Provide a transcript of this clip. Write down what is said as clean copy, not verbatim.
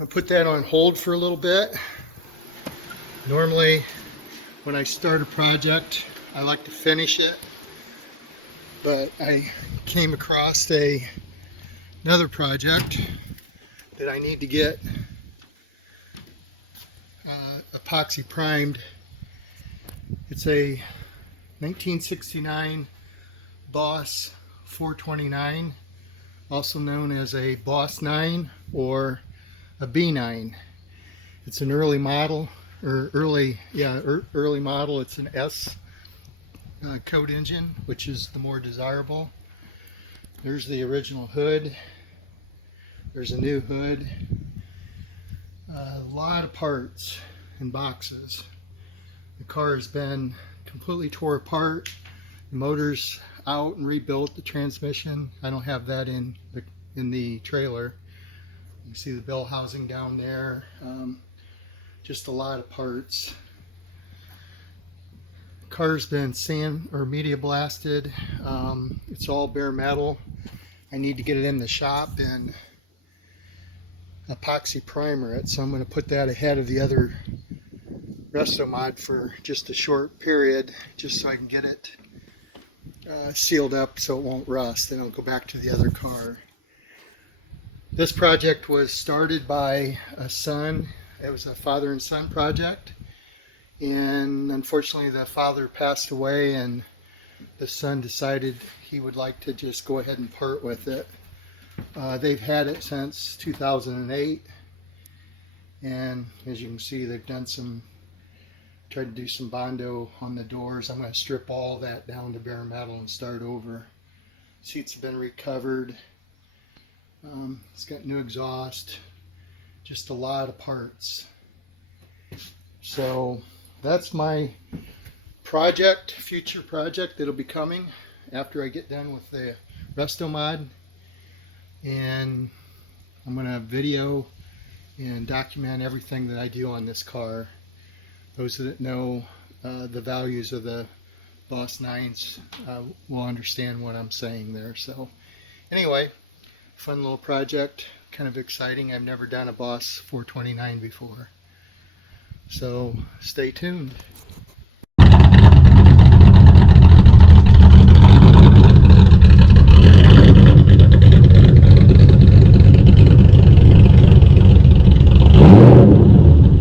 I'll put that on hold for a little bit. Normally, when I start a project, I like to finish it, but I came across another project that I need to get epoxy primed. It's a 1969 Boss 429, also known as a Boss 9 or a B9. It's an early model, or early model. It's an S code engine, which is the more desirable. There's the original hood. There's a new hood. A lot of parts and boxes. The car has been completely tore apart. The motor's out and rebuilt. The transmission, I don't have that in the trailer. You see the bell housing down there. Just a lot of parts. The car's been sand or media blasted. It's all bare metal. I need to get it in the shop and epoxy primer it, so I'm going to put that ahead of the other resto mod for just a short period, just so I can get it sealed up so it won't rust. Then I'll go back to the other car. This project was started by a son. It was a father and son project, and unfortunately the father passed away and the son decided he would like to just go ahead and part with it. They've had it since 2008, and as you can see, they've tried to do some Bondo on the doors. I'm going to strip all that down to bare metal and start over. Seats have been recovered. It's got new exhaust. Just a lot of parts. So that's my project, future project that'll be coming after I get done with the resto mod. And I'm going to video and document everything that I do on this car. Those that know the values of the Boss 9s will understand what I'm saying there. So anyway, fun little project, kind of exciting. I've never done a Boss 429 before. So stay tuned.